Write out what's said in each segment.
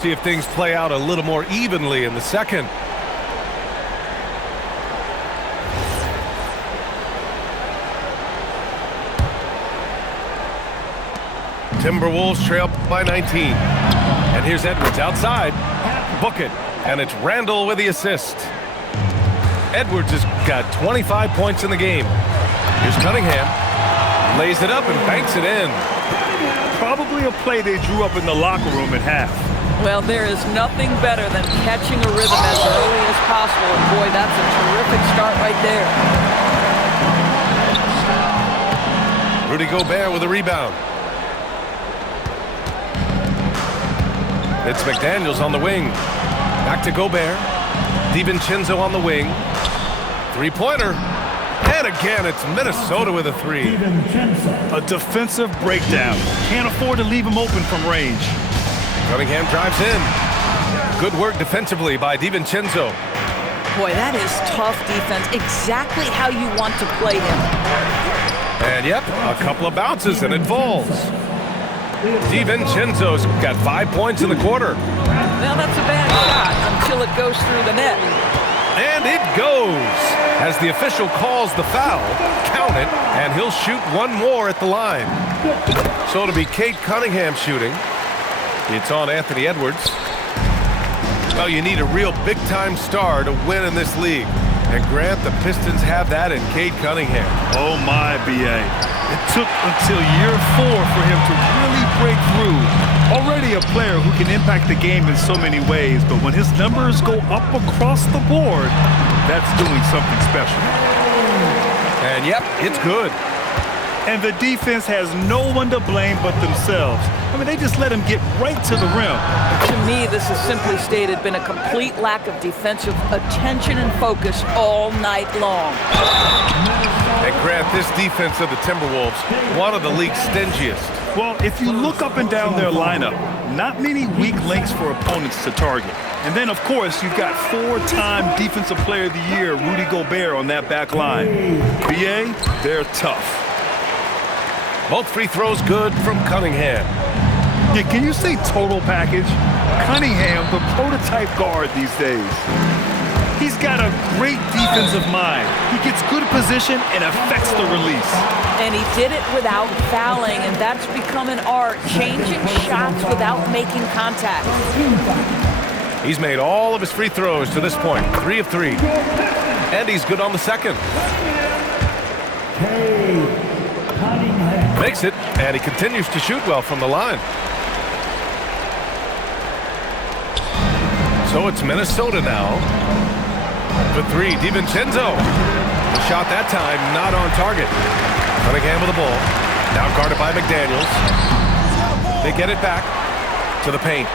See if things play out a little more evenly in the second. Timberwolves trail by 19. And here's Edwards outside. Book it. And it's Randall with the assist. Edwards has got 25 points in the game. Here's Cunningham. Lays it up and banks it in. Probably a play they drew up in the locker room at half. Well, there is nothing better than catching a rhythm as early as possible. And boy, that's a terrific start right there. Rudy Gobert with a rebound. It's McDaniels on the wing. Back to Gobert. DiVincenzo on the wing. Three-pointer. And again, it's Minnesota with a three. A defensive breakdown. Can't afford to leave him open from range. Cunningham drives in. Good work defensively by DiVincenzo. Boy, that is tough defense. Exactly how you want to play him. And yep, a couple of bounces and it falls. DiVincenzo's got 5 points in the quarter. Well, that's a bad shot until it goes through the net. And it goes. As the official calls the foul, count it, and he'll shoot one more at the line. So it'll be Cade Cunningham shooting. It's on Anthony Edwards. Well, you need a real big-time star to win in this league. And Grant, the Pistons have that in Cade Cunningham. Oh my, B.A. It took until year 4 for him to really break through. Already a player who can impact the game in so many ways, but when his numbers go up across the board, that's doing something special. And yep, it's good. And the defense has no one to blame but themselves. I mean, they just let him get right to the rim. To me, this has simply stated been a complete lack of defensive attention and focus all night long. And Grant, this defense of the Timberwolves, one of the league's stingiest. Well, if you look up and down their lineup, not many weak links for opponents to target. And then, of course, you've got 4-time Defensive Player of the Year, Rudy Gobert, on that back line. B.A., they're tough. Both free throws good from Cunningham. Yeah, can you say total package? Cunningham, the prototype guard these days. He's got a great defensive mind. He gets good position and affects the release. And he did it without fouling, and that's become an art, changing shots without making contact. He's made all of his free throws to this point, 3 of 3. And he's good on the second. Makes it, and he continues to shoot well from the line. So it's Minnesota now. For 3, DiVincenzo. The shot that time not on target. Cunningham with the ball. Now guarded by McDaniels. They get it back to the paint.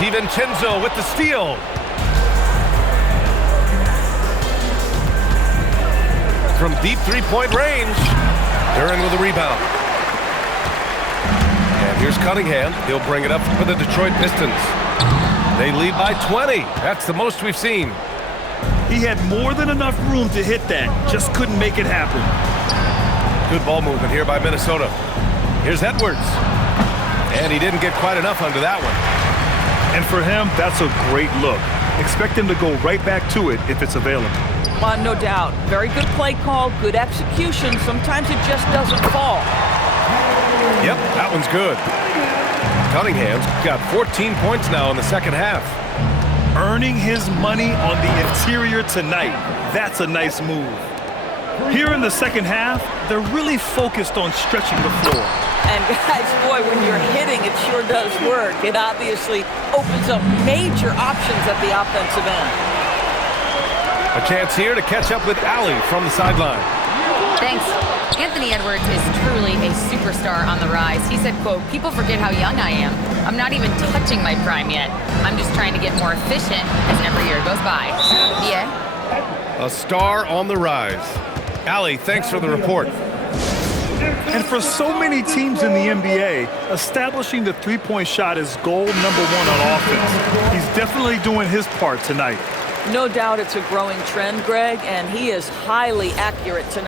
DiVincenzo with the steal. From deep three-point range. Duran with a rebound. And here's Cunningham. He'll bring it up for the Detroit Pistons. They lead by 20. That's the most we've seen. He had more than enough room to hit that. Just couldn't make it happen. Good ball movement here by Minnesota. Here's Edwards. And he didn't get quite enough under that one. And for him, that's a great look. Expect him to go right back to it if it's available. No doubt. Very good play call, good execution. Sometimes it just doesn't fall. Yep, that one's good. Cunningham's got 14 points now in the second half. Earning his money on the interior tonight. That's a nice move. Here in the second half, they're really focused on stretching the floor. And guys, boy, when you're hitting, it sure does work. It obviously opens up major options at the offensive end. A chance here to catch up with Allie from the sideline. Thanks. Anthony Edwards is truly a superstar on the rise. He said, quote, "People forget how young I am. I'm not even touching my prime yet. I'm just trying to get more efficient as every year goes by." Yeah. A star on the rise. Allie, thanks for the report. And for so many teams in the NBA, establishing the three-point shot is goal number 1 on offense. He's definitely doing his part tonight. No doubt it's a growing trend, Greg, and he is highly accurate tonight.